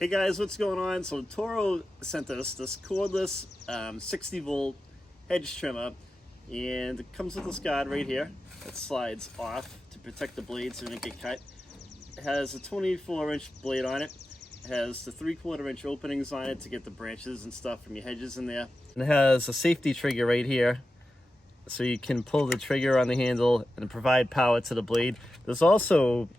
Hey guys, what's going on? So Toro sent us this cordless 60 volt hedge trimmer, and it comes with this guard right here that slides off to protect the blade so it doesn't get cut. It has a 24-inch blade on it. It has the 3/4 inch openings on it to get the branches and stuff from your hedges in there. And it has a safety trigger right here, so you can pull the trigger on the handle and provide power to the blade. There's also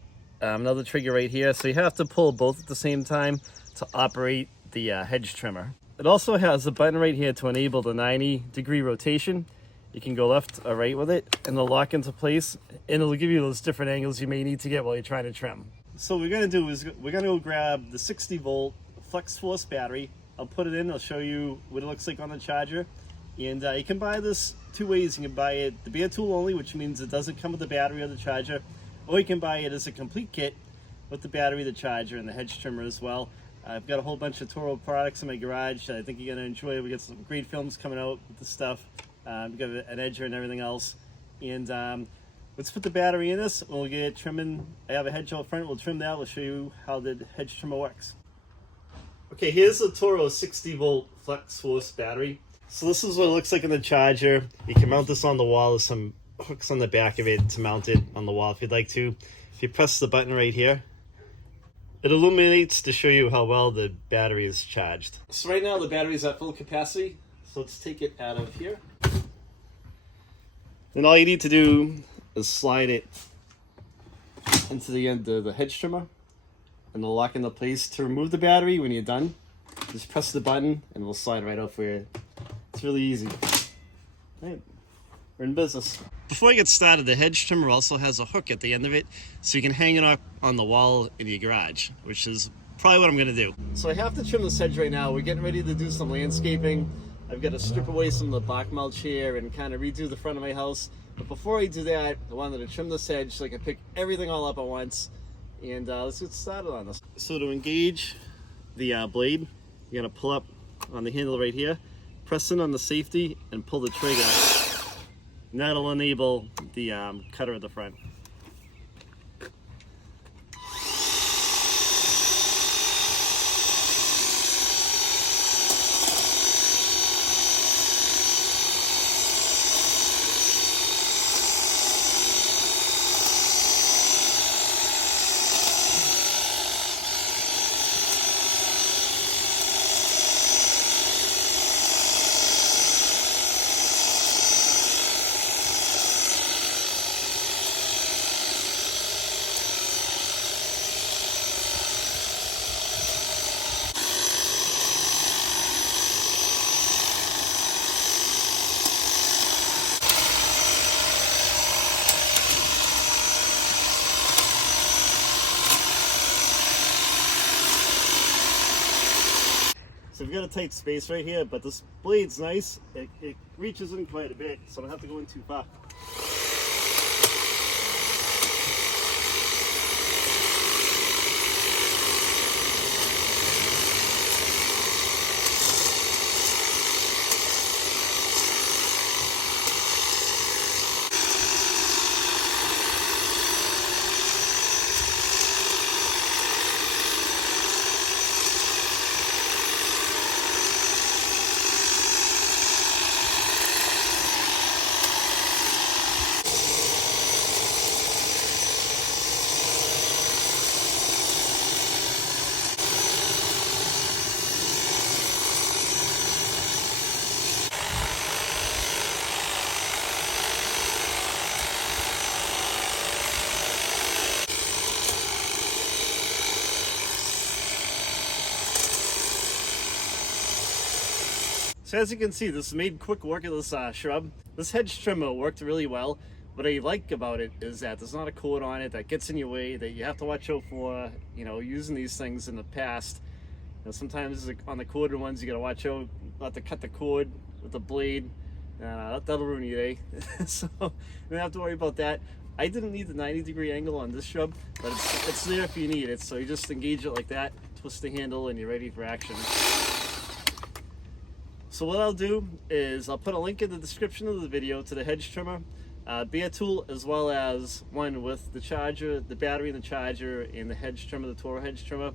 another trigger right here, so you have to pull both at the same time to operate the hedge trimmer. It also has a button right here to enable the 90-degree rotation. You can go left or right with it, and it'll lock into place, and it'll give you those different angles you may need to get while you're trying to trim. So what we're going to do is we're going to go grab the 60 volt flex force battery. I'll put it in, I'll show you what it looks like on the charger. And you can buy this two ways. You can buy it the bare tool only, which means it doesn't come with the battery or the charger, or you can buy it as a complete kit with the battery, the charger, and the hedge trimmer as well. I've got a whole bunch of Toro products in my garage that I think you're going to enjoy. We got some great films coming out with this stuff. We've got an edger and everything else. And let's put the battery in this. We'll get it trimming. I have a hedge out front. We'll trim that. We'll show you how the hedge trimmer works. Okay, here's the Toro 60 volt flex force battery. So this is what it looks like in the charger. You can mount this on the wall. There's some hooks on the back of it to mount it on the wall if you'd like to. If you press the button right here, it illuminates to show you how well the battery is charged. So right now the battery is at full capacity. So let's take it out of here. Then all you need to do is slide it into the end of the hedge trimmer, and it'll lock into place. To remove the battery when you're done, just press the button and it'll slide right out for you. It's really easy. Right, we're in business. Before I get started, the hedge trimmer also has a hook at the end of it, so you can hang it up on the wall in your garage, which is probably what I'm gonna do. So I have to trim this hedge right now. We're getting ready to do some landscaping. I've got to strip away some of the bark mulch here and kind of redo the front of my house. But before I do that, I wanted to trim this hedge so I can pick everything all up at once. And let's get started on this. So to engage the blade, you're gonna pull up on the handle right here, press in on the safety, and pull the trigger. And that'll enable the cutter at the front. So we've got a tight space right here, but this blade's nice. It reaches in quite a bit, so I don't have to go in too far. So as you can see, this made quick work of this shrub. This hedge trimmer worked really well. What I like about it is that there's not a cord on it that gets in your way that you have to watch out for, you know, using these things in the past. You know, sometimes on the corded ones, you gotta watch out not to cut the cord with the blade. That'll ruin your day. So you don't have to worry about that. I didn't need the 90-degree angle on this shrub, but it's there if you need it. So you just engage it like that, twist the handle, and you're ready for action. So what I'll do is I'll put a link in the description of the video to the hedge trimmer, bare tool, as well as one with the charger, the battery and the charger, and the hedge trimmer, the Toro hedge trimmer.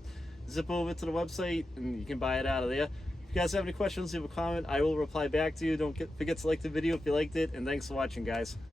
zip over to the website and you can buy it out of there. If you guys have any questions, leave a comment. I will reply back to you. Don't forget to like the video if you liked it, and thanks for watching, guys.